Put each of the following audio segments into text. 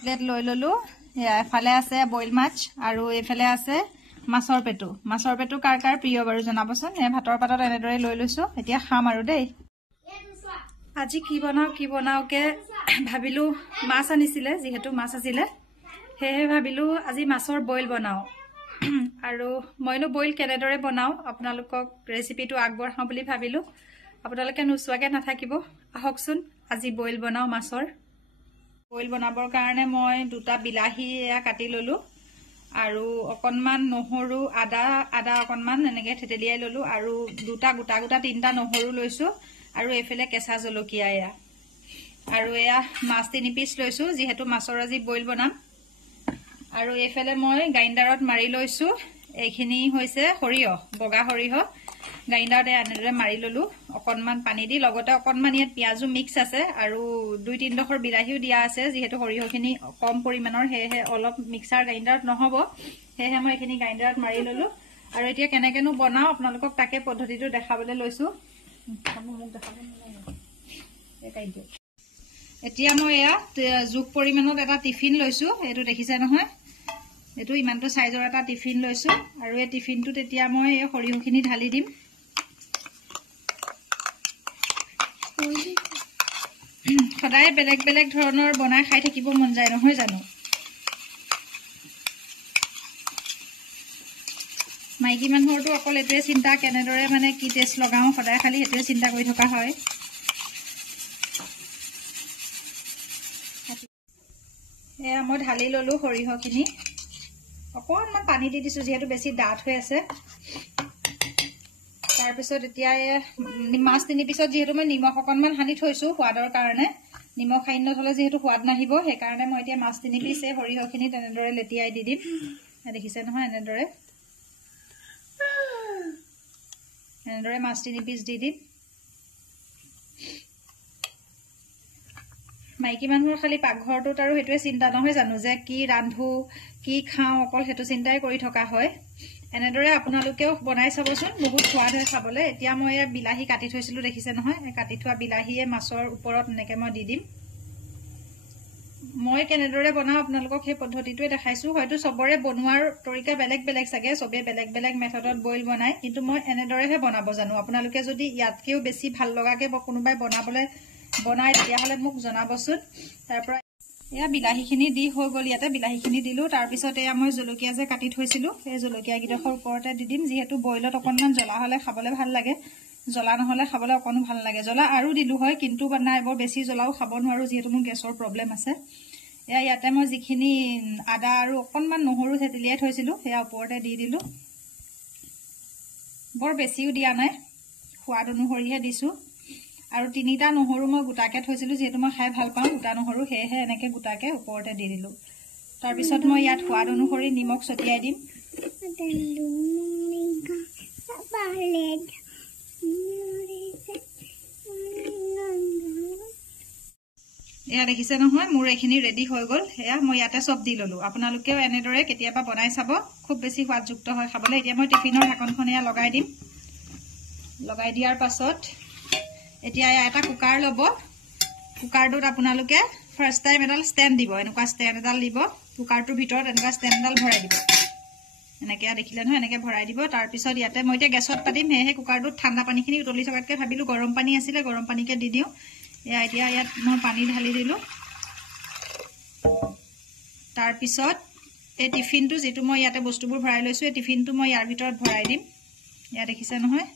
plate লৈ ললো এফালে আছে বইল মাছ আৰু এফালে আছে মাছৰ পেটু কাৰ কাৰ প্ৰিয় বাৰু জনাবচোন ভাতৰ পাতত এনেদৰে লৈ লৈছো এতিয়া খাম আৰু দেই আজি কি বনাওকে ভাবিলো মাছ আনিছিলে যিহেতু মাছ আছিলে হেহে ভাবিলো আজি মাছৰ বইল বনাও আৰু মইনো বইল কেনেদৰে বনাও আপোনালোকক ৰেচিপিটো আগবঢ়াও বুলি ভাবিলো আপোনালোকে নুচুৱাকে নাথাকিব আহকচোন আজি বইল বনাও মাছৰ বইল বনাবৰ কাৰণে মই দুটা বিলাহী কাটি ললো আৰু অকনমান নহৰু আদা অকনমান এনেকে থেতেলিয়াই ললো আৰু দুটা গোটা তিনটা নহৰু লৈছো আৰু এফালে কেঁচা জলকীয়া আৰু এয়া মাছ 3 পিচ লৈছো যেহেতু মাছৰ আজি বইল বনাম আৰু এফালে মই গ্ৰাইণ্ডাৰত মাৰি লৈছো এইখিনি হৈছে সৰিয়হ বগা সৰিয়হ গ্ৰাইণ্ডাৰত এনেদৰে মাৰি ললো অকনমান পানী দি লগতে অকনমান ইয়াত পিয়াজু মিক্স আছে আৰু 2-3 ডখৰ বিলাহীও দিয়া আছে যেহেতু সৰিয়হখিনি কম পৰিমাণৰ হেহে অলপ মিক্সাৰ গ্ৰাইণ্ডাৰত নহব হেহে মই এইখিনি গ্ৰাইণ্ডাৰত মাৰি ললো আৰু এতিয়া কেনেকেনো বনাও আপোনালোকক তাকে পদ্ধতিটো দেখাবলৈ লৈছো এতিয়া মই ইয়াত জোখ পৰিমাণত এটা টিফিন লৈছো এইটো দেখিছে নহয় এইটো ইমানটো সাইজৰ এটা টিফিন লৈছো আৰু এই টিফিনটো তেতিয়া মই এই সৰিয়হখিনি ঢালি দিম সদায় বেলেগ ধৰণৰ বনাই খাই থাকিব মন যায় নহয় জানো মাইকী মানুহৰটো অকল এটোৱে চিন্তা কেনেদৰে মানে কি টেষ্ট লগাও সদায় খালি এটোৱে চিন্তা কৰি থকা হয় এয়া মই ঢালি ললো সৰিয়হখিনি অকনমান পানী দি দিছো যেহেতু বেছি ডাঠ হৈ আছে তাৰ পিছত এতিয়া মাছ 3 পিছত যেহেতু মই নিমখ অকনমান হানি থৈছো সোৱাদৰ কাৰণে নিমখ হানি নথলে যেহেতু সোৱাদ নাহিব সেই কাৰণে মই এতিয়া মাছ 3 পিছে সৰিয়হখিনি তেনেদৰে লেটিয়াই দি দিম দেখিছে নহয় এনেদৰে মাছ 3 পিচ দি দিম মাইকী মানুহৰ খালি পাকঘৰটোত আৰু হেতুৱে চিন্তা নহয় জানো যে কি ৰান্ধো কি খাও অকল হেতু চিন্তাই কৰি থকা হয় এনেদৰে আপোনালোকেও বনাই চাবচোন বহুত সোৱাদ হয় খাবলৈ এতিয়া মই বিলাহী কাটি থৈছিলো দেখিছে নহয় কাটি থোৱা বিলাহীয়ে মাছৰ ওপৰত এনেকে মই দি দিম মই কেনেদৰে বনাও আপোনালোকক সেই পদ্ধতিটোৱে দেখাইছো হয়তো সবৰে বনোৱাৰ তৰিকা বেলেগ চাগে সবে বেলেগ মেথডত বইল বনাই কিন্তু মই এনেদৰেহে বনাব জানো আপোনালোকে যদি ইয়াতকেও বেছি ভাল লগাকে কোনোবাই বনাই তেতিয়াহলে মোক জনাবচোন তাৰপৰা এয়া বিলাহীখিনি দি হৈ গল ইয়াতে বিলাহীখিনি দিলো তাৰ পিছত এয়া মই জলকীয়া যে কাটি থৈছিলো এই জলকীয়া গিডখৰ ওপৰতে দি দিম যেহেতু বইলত অকনমান জ্বলা হলে খাবলৈ ভাল লাগে জ্বলা নহলে খাবলৈ অকনো ভাল লাগে জ্বলা আৰু দিলো হয় কিন্তু নাই বৰ বেছি জ্বলাও খাব নোৱাৰো যেহেতু মোৰ গেছৰ প্ৰব্লেম আছে এয়া ইয়াতে মই যিখিনি আদা আৰু অকনমান নহৰু থেতেলিয়াই থৈছিলো সেয়া ওপৰতে দি দিলো বৰ বেছিও দিয়া নাই সোৱাদ অনুসৰিহে দিছো আৰু 3টা নহৰু মই গোটাকে থৈছিলো যেহেতু মই খাই ভাল পাওঁ গোটা নহৰু হেহে এনেকে গোটাকে ওপৰতে দি দিলো তাৰ পিছত মই ইয়াত সোৱাদ অনুসৰি নিমখ ছটিয়াই দিম এয়া দেখিছে নহয় মোৰ এইখিনি ৰেডি হৈ গল এয়া মই ইয়াতে সব দি ললো আপোনালোকেও এনেদৰে কেতিয়াবা বনাই চাব খুব বেছি সোৱাদযুক্ত হয় খাবলৈ এতিয়া মই টিফিনৰ ঢাকনখন এয়া লগাই দিম লগাই দিয়াৰ পাছত এতিয়া এটা কুকাৰ লব কুকাৰটোত আপোনালোকে ফাৰ্স্ট টাইম এডাল ষ্টেণ্ড দিব এনেকুৱা ষ্টেণ্ড এডাল দিব কুকাৰটোৰ ভিতৰত এনেকুৱা ষ্টেণ্ড এডাল ভৰাই দিব এনেকে দেখিলে নহয় এনেকে ভৰাই দিব তাৰ পিছত ইয়াতে মই এতিয়া গেছত পাতিম হেহে কুকাৰটোত ঠাণ্ডা পানীখিনি উতলি থকাতকৈ ভাবিলো গৰম পানী আছিলে গৰম পানীকে দি দিও এতিয়া ইয়াত মই পানী ঢালি দিলো তাৰ পিছত এই টিফিনটো যেটো মই ইয়াতে বস্তুবোৰ ভৰাই লৈছো এই টিফিনটো মই ইয়াৰ ভিতৰত ভৰাই দিম ইয়া দেখিছে নহয়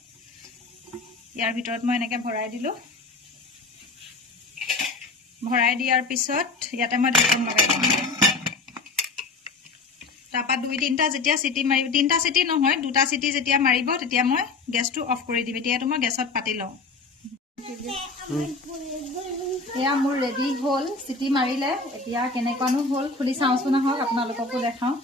ইয়াৰ ভিতৰত মই এনেকে ভৰাই দিলো ভৰাই দিয়াৰ পিছত ইয়াতে মই ঢাকন লগাই দিম তাপা 2-3টা যেতিয়া সিটি মাৰিব 3টা সিটি নহয় 2টা সিটি যেতিয়া মাৰিব তেতিয়া মই গেছটো অফ কৰি দিম এতিয়াটো মই গেছত পাতি লওঁ এয়া মোৰ ৰেডি হল সিটি মাৰিলে এতিয়া কেনেকুৱানো হল খুলি চাওঁচোন আহক আপোনালোককো দেখাওঁ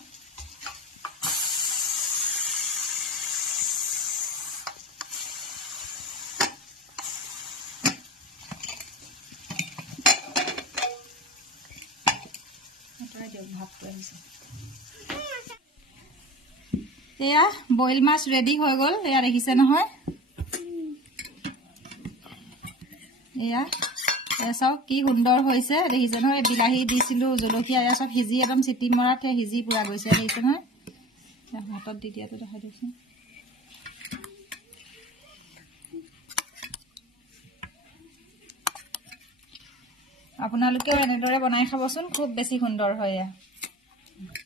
এয়া বইল মাছ ৰেডি হৈ গল এয়া দেখিছে নহয় এয়া চাওক কি সুন্দৰ হৈছে দেখিছে নহয় বিলাহী দিছিলো জলকীয়া এয়া চব সিজি একদম চিটি মৰাতে সিজি পুৰা গৈছে দেখিছে নহয় ভাতত দি দিয়াটো দেখাই দিছো আপোনালোকেও এনেদৰে বনাই খাবচোন খুব বেছি সুন্দৰ হয়